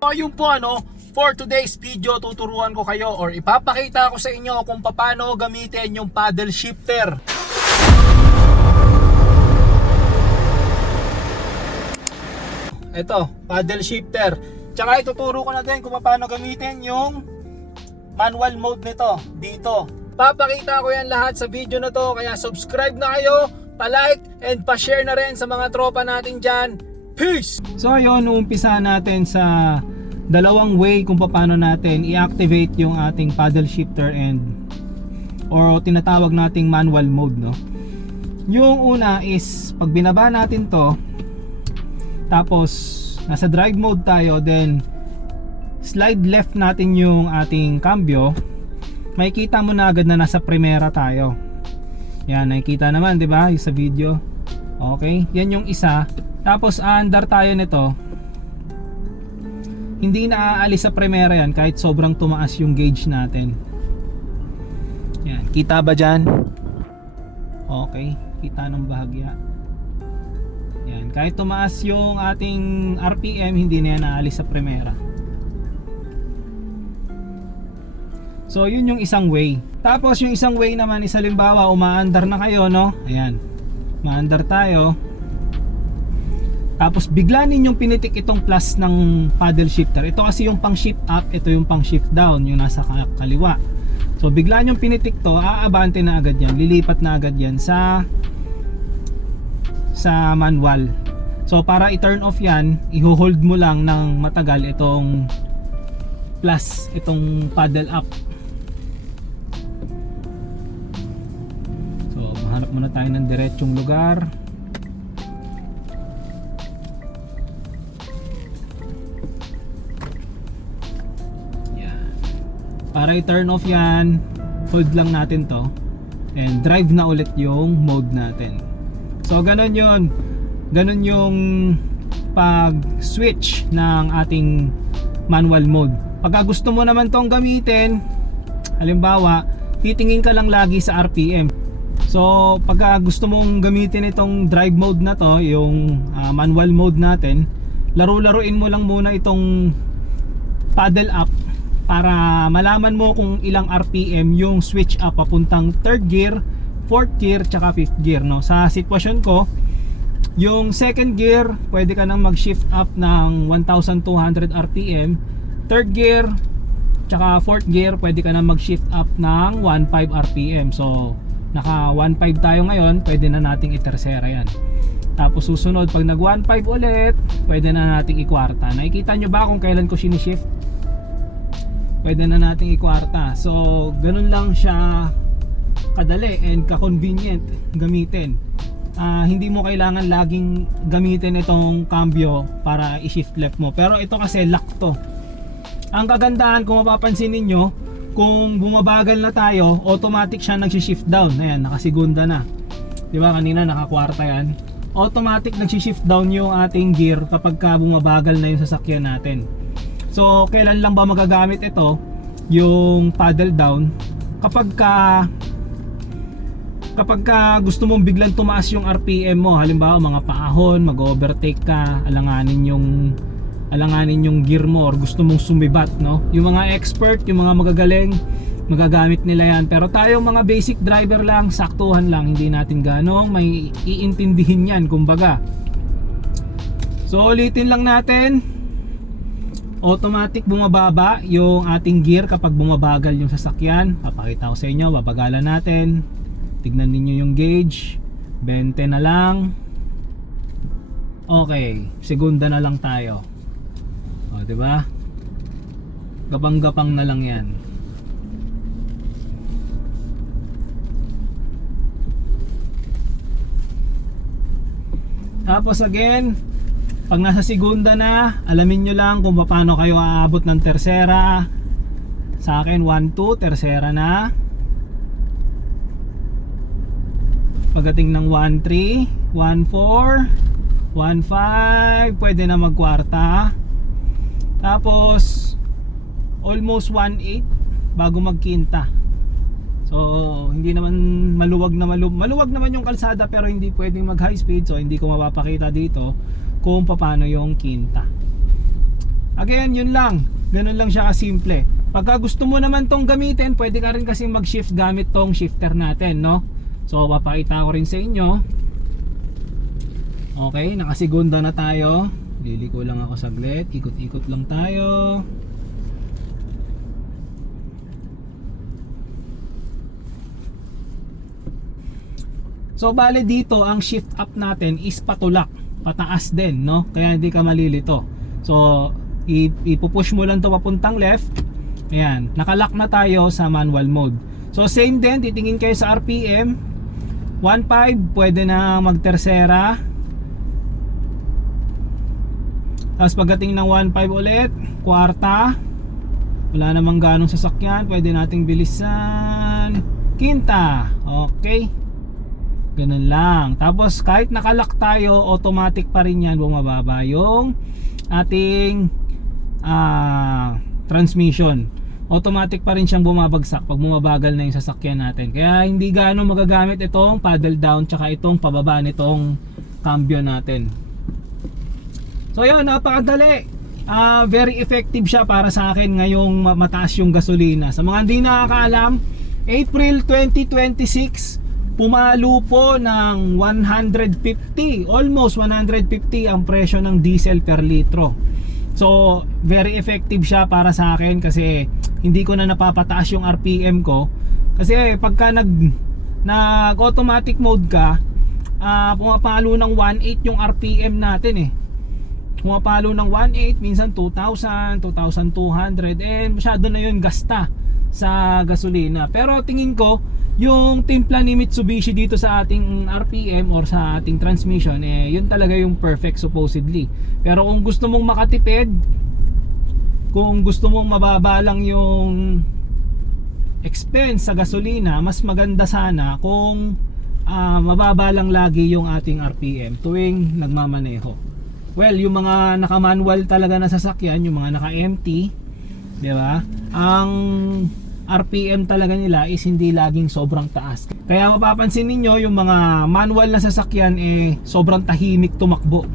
So yun po for today's video tuturuan ko kayo or ipapakita ko sa inyo kung paano gamitin yung paddle shifter. Ito, paddle shifter. Tsaka ituturo ko na din kung paano gamitin yung manual mode nito dito. Papakita ko yan lahat sa video na to, kaya subscribe na kayo, pa-like and pa-share na rin sa mga tropa natin dyan. Peace! So yun, uumpisa natin sa dalawang way kung paano natin i-activate yung ating paddle shifter or tinatawag nating manual mode, no? Yung una is pag binaba natin to, tapos nasa drive mode tayo, then slide left natin yung ating cambio, makikita mo na agad na nasa primera tayo. Yan, nakikita naman, 'di ba? Yung sa video. Okay, yan yung isa. Tapos aandar tayo nito. Hindi na aalis sa primera yan kahit sobrang tumaas yung gauge natin. Yan, kita ba dyan? Okay, kita ng bahagya. Yan, kahit tumaas yung ating RPM, hindi na yan aalis sa primera. So yun yung isang way. Tapos yung isang way naman is halimbawa umaandar na kayo, no? Ayan, umaandar tayo. Tapos bigla ninyong pinitik itong plus ng paddle shifter. Ito kasi yung pang shift up, ito yung pang shift down, yung nasa kaliwa. So bigla nyong pinitik to, aabante na agad yan, lilipat na agad yan sa manual. So para i-turn off yan, i-hold mo lang ng matagal itong plus, itong paddle up. So mahanap muna tayo ng diretsong lugar. Para i-turn off yan, hold lang natin to and drive na ulit yung mode natin. So ganun yun. Ganun yung pag switch ng ating manual mode. Pagka gusto mo naman tong gamitin, halimbawa titingin ka lang lagi sa RPM. So pagka gusto mong gamitin itong drive mode na to, yung manual mode natin, laro-laruin mo lang muna itong paddle up para malaman mo kung ilang RPM yung switch up papuntang 3rd gear, 4th gear, tsaka 5th gear, no? Sa sitwasyon ko, yung 2nd gear pwede ka nang mag-shift up ng 1200 RPM, 3rd gear tsaka 4th gear pwede ka nang mag-shift up ng 15 RPM. So naka 15 tayo ngayon, pwede na nating i-tercera yan. Tapos susunod, pag nag 15 ulit, pwede na nating i-kwarta. Nakikita nyo ba kung kailan ko sinishift? Pwede na nating i-kwarta. So ganun lang siya kadali and ka-convenient gamitin. Hindi mo kailangan laging gamitin itong cambio para i-shift left mo. Pero ito kasi lock to. Ang kagandahan, kung mapapansin ninyo, kung bumabagal na tayo, automatic siya nag-shift down. Ayan, nakasigunda na. Diba kanina nakakwarta yan? Automatic nag-shift down yung ating gear kapag bumabagal na yung sasakyan natin. So kailan lang ba magagamit ito, yung paddle down? Kapag gusto mong biglang tumaas yung RPM mo, halimbawa mga paahon, mag-overtake ka, alanganin yung gear mo, or gusto mong sumibat, no? Yung mga expert, yung mga magagaling, magagamit nila yan. Pero tayong mga basic driver lang, saktuhan lang, hindi natin ganong may iintindihin yan, kumbaga. So ulitin lang natin. Automatic bumababa yung ating gear kapag bumabagal yung sasakyan. Papakita ko sa inyo, babagalan natin. Tignan ninyo yung gauge, 20 na lang. Okay, segunda na lang tayo. O, diba? Gapang-gapang na lang yan. Tapos again, pag nasa segunda na, alamin nyo lang kung paano kayo aabot ng tercera. Sa akin 1-2, tercera na. Pagdating ng 1-3, 1-4, 1-5, pwede na magkwarta. Tapos almost 1-8 bago magkinta. So hindi naman maluwag naman yung kalsada, pero hindi pwedeng mag high speed, so hindi ko mapapakita dito kung paano yung kinta. Again, yun lang. Ganun lang siya kasimple. Pagka gusto mo naman tong gamitin, pwede ka rin kasi mag-shift gamit tong shifter natin, no? So, papakita ko rin sa inyo. Okay, nakasigunda na tayo. Liliko lang ako saglit. Ikot-ikot lang tayo. So, bale dito, ang shift up natin is patulak. Pataas din, no? Kaya hindi ka malilito. So, ipupush mo lang to papuntang left. Ayan, nakalock na tayo sa manual mode. So, same din, titingin kayo sa RPM. 1.5, pwede na magtersera. Tapos pagdating ng 1.5 ulit, kwarta. Wala namang ganong sasakyan, pwede nating bilisan. Quinta, okay. Ganun lang. Tapos kahit nakalock tayo, automatic pa rin yan, bumababa yung ating transmission. Automatic pa rin siyang bumabagsak pag bumabagal na yung sasakyan natin. Kaya hindi gaano magagamit itong paddle down tsaka itong pababa nitong cambio natin. So yun, napakadali. Very effective siya para sa akin ngayong mataas yung gasolina. Sa mga hindi nakakaalam, April 2026, pumalo po ng 150, almost 150 ang presyo ng diesel per litro. So very effective siya para sa akin kasi hindi ko na napapataas yung RPM ko. Kasi pagka nag automatic mode ka, pumapalo ng 1.8 yung RPM natin eh. Pumapalo ng 1.8, minsan 2,000, 2,200, and masyado na yun gasta sa gasolina. Pero tingin ko yung timpla ni Mitsubishi dito sa ating RPM or sa ating transmission, yun talaga yung perfect supposedly. Pero kung gusto mong makatipid, kung gusto mong mababa lang yung expense sa gasolina, mas maganda sana kung mababa lang lagi yung ating RPM tuwing nagmamaneho. Well, yung mga naka-manual talaga na sasakyan, yung mga naka-empty, di ba? Ang RPM talaga nila is hindi laging sobrang taas. Kaya mapapansin ninyo yung mga manual na sasakyan sobrang tahimik tumakbo.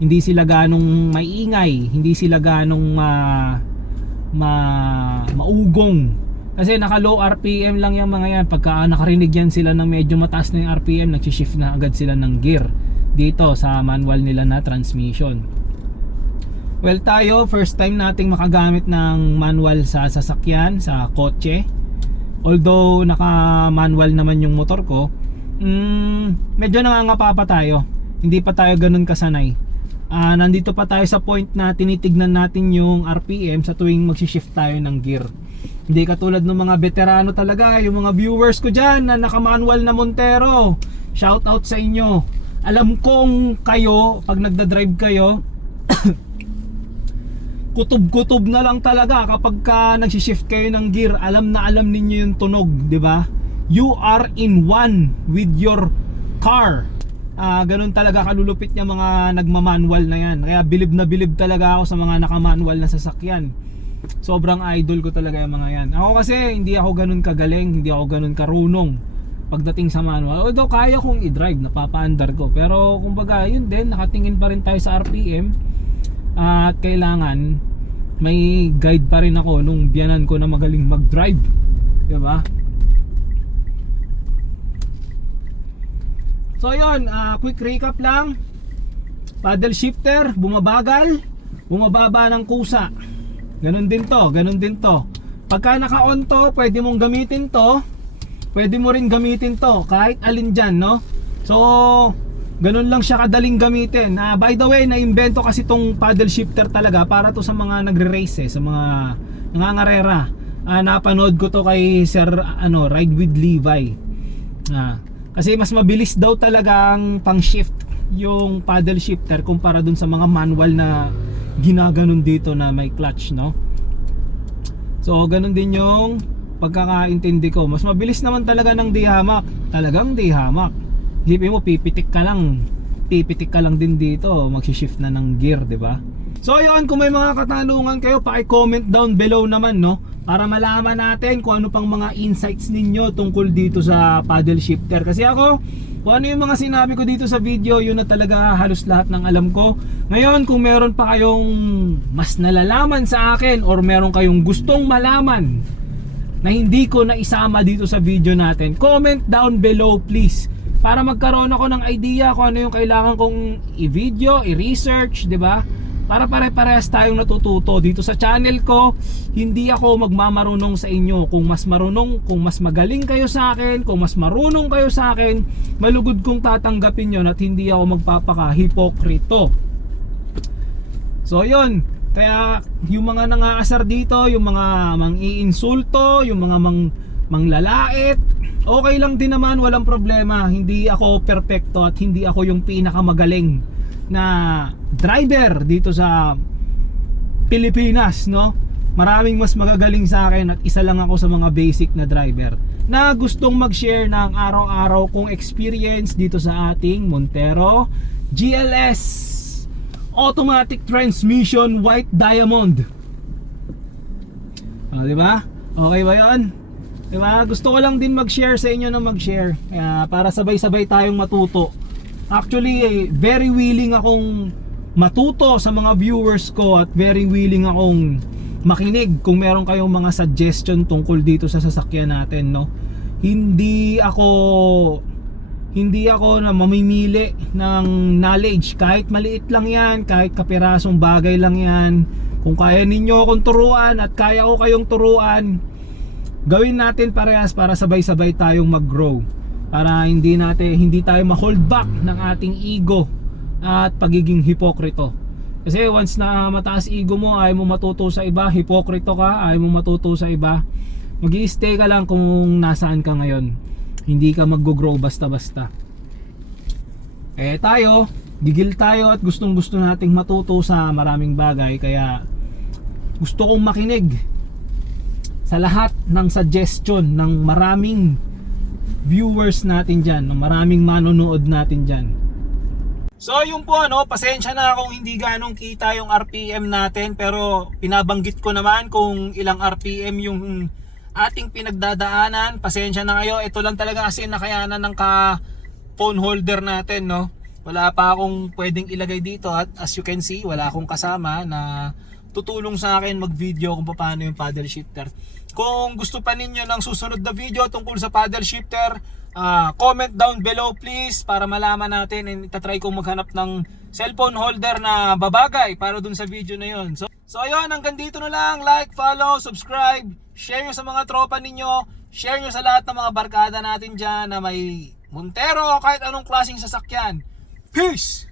Hindi sila ganong maingay, hindi sila ganong maugong. Kasi naka low RPM lang yung mga yan. Pagka nakarinig yan sila ng medyo mataas na yung RPM, nag-shift na agad sila ng gear dito sa manual nila na transmission. Well, tayo first time nating makagamit ng manual sa sasakyan, sa kotse. Although naka manual naman yung motor ko, medyo nangangapa pa tayo. Hindi pa tayo ganun kasanay. Nandito pa tayo sa point na tinitignan natin yung RPM sa tuwing mag-shift tayo ng gear. Hindi katulad ng mga veterano talaga, yung mga viewers ko dyan na naka-manual na Montero. Shout out sa inyo. Alam kong kayo, pag nagda-drive kayo, kutob-kutob na lang talaga kapag nag-shift kayo ng gear. Alam na alam ninyo yung tunog, di ba? You are in one with your car. Ganun talaga kalulupit niya mga nagmamanual na yan. Kaya bilib na bilib talaga ako sa mga nakamanual na sasakyan. Sobrang idol ko talaga yung mga yan. Ako kasi hindi ako ganun kagaling, hindi ako ganun karunong pagdating sa manual. Although kaya kong i-drive, napapa-under ko. Pero kumbaga yun din, nakatingin pa rin tayo sa RPM. At kailangan may guide pa rin ako nung biyanan ko na magaling mag-drive, diba? So yun, quick recap lang. Paddle shifter, bumabagal, bumababa ng kusa. Ganun din to, ganun din to. Pagka naka-on to, pwede mong gamitin to. Pwede mo rin gamitin to, kahit alin dyan, no? So ganun lang siya kadaling gamitin. By the way, na-invento kasi tong paddle shifter talaga para to sa mga nagre-race sa mga nangangarera. Napanood ko to kay Sir Ride with Levi. Kasi mas mabilis daw talagang pang-shift yung paddle shifter kumpara dun sa mga manual na ginaganon dito na may clutch, no? So ganun din yung pagkakaintindi ko. Mas mabilis naman talaga ng D-Hamak. Talagang D-Hamak. Isipin mo, pipitik ka lang din dito, magsi-shift na ng gear, di ba? So yun, kung may mga katanungan kayo, paki-comment down below naman, no? Para malaman natin kung ano pang mga insights ninyo tungkol dito sa paddle shifter. Kasi ako, Kung ano yung mga sinabi ko dito sa video, yun na talaga halos lahat ng alam ko. Ngayon, kung meron pa kayong mas nalalaman sa akin or meron kayong gustong malaman na hindi ko na isama dito sa video natin, comment down below please, para magkaroon ako ng idea kung ano yung kailangan kong i-video, i-research, di ba? Para pare-parehas tayong natututo dito sa channel ko. Hindi ako magmamarunong sa inyo. Kung mas marunong, kung mas magaling kayo sa akin, kung mas marunong kayo sa akin, malugod kong tatanggapin yon at hindi ako magpapaka-hipokrito. So yun, kaya yung mga nangaasar dito, yung mga mang-iinsulto, yung mga manglalait, okay lang din naman, walang problema. Hindi ako perfecto at hindi ako yung pinakamagaling na driver dito sa Pilipinas, no? Maraming mas magagaling sa akin at isa lang ako sa mga basic na driver na gustong mag-share ng araw-araw kong experience dito sa ating Montero GLS automatic transmission white diamond. Di ba? Okay ba 'yon? Di ba? Gusto ko lang din mag-share sa inyo na mag-share. Kaya para sabay-sabay tayong matuto. Actually, very willing akong matuto sa mga viewers ko at very willing akong makinig kung meron kayong mga suggestion tungkol dito sa sasakyan natin, no? Hindi ako na mamimili ng knowledge. Kahit maliit lang yan, kahit kapirasong bagay lang yan, kung kaya ninyo akong turuan at kaya ko kayong turuan, gawin natin parehas para sabay-sabay tayong mag-grow. Para hindi tayo ma-hold back ng ating ego at pagiging hipokrito. Kasi once na mataas ego mo, ayaw mo matuto sa iba, hipokrito ka, ayaw mo matuto sa iba, mag-i-stay ka lang kung nasaan ka ngayon. Hindi ka mag-grow basta-basta. Tayo, gigil tayo at gustong-gusto nating matuto sa maraming bagay. Kaya gusto kong makinig sa lahat ng suggestion ng maraming viewers natin dyan, ng maraming manonood natin dyan. So yung po pasensya na kung hindi ganong kita yung RPM natin, pero pinabanggit ko naman kung ilang RPM yung ating pinagdadaanan. Pasensya na kayo, ito lang talaga kasi nakayanan ng phone holder natin, no? Wala pa akong pwedeng ilagay dito at as you can see, wala akong kasama na tutulong sa akin mag-video kung paano yung paddle shifter. Kung gusto pa ninyo ng susunod na video tungkol sa paddle shifter, comment down below please para malaman natin, and itatry kong maghanap ng cellphone holder na babagay para dun sa video na yun. So ayun, hanggang dito na lang. Like, follow, subscribe, share nyo sa mga tropa ninyo, share nyo sa lahat ng mga barkada natin dyan na may Montero o kahit anong klaseng sasakyan. Peace!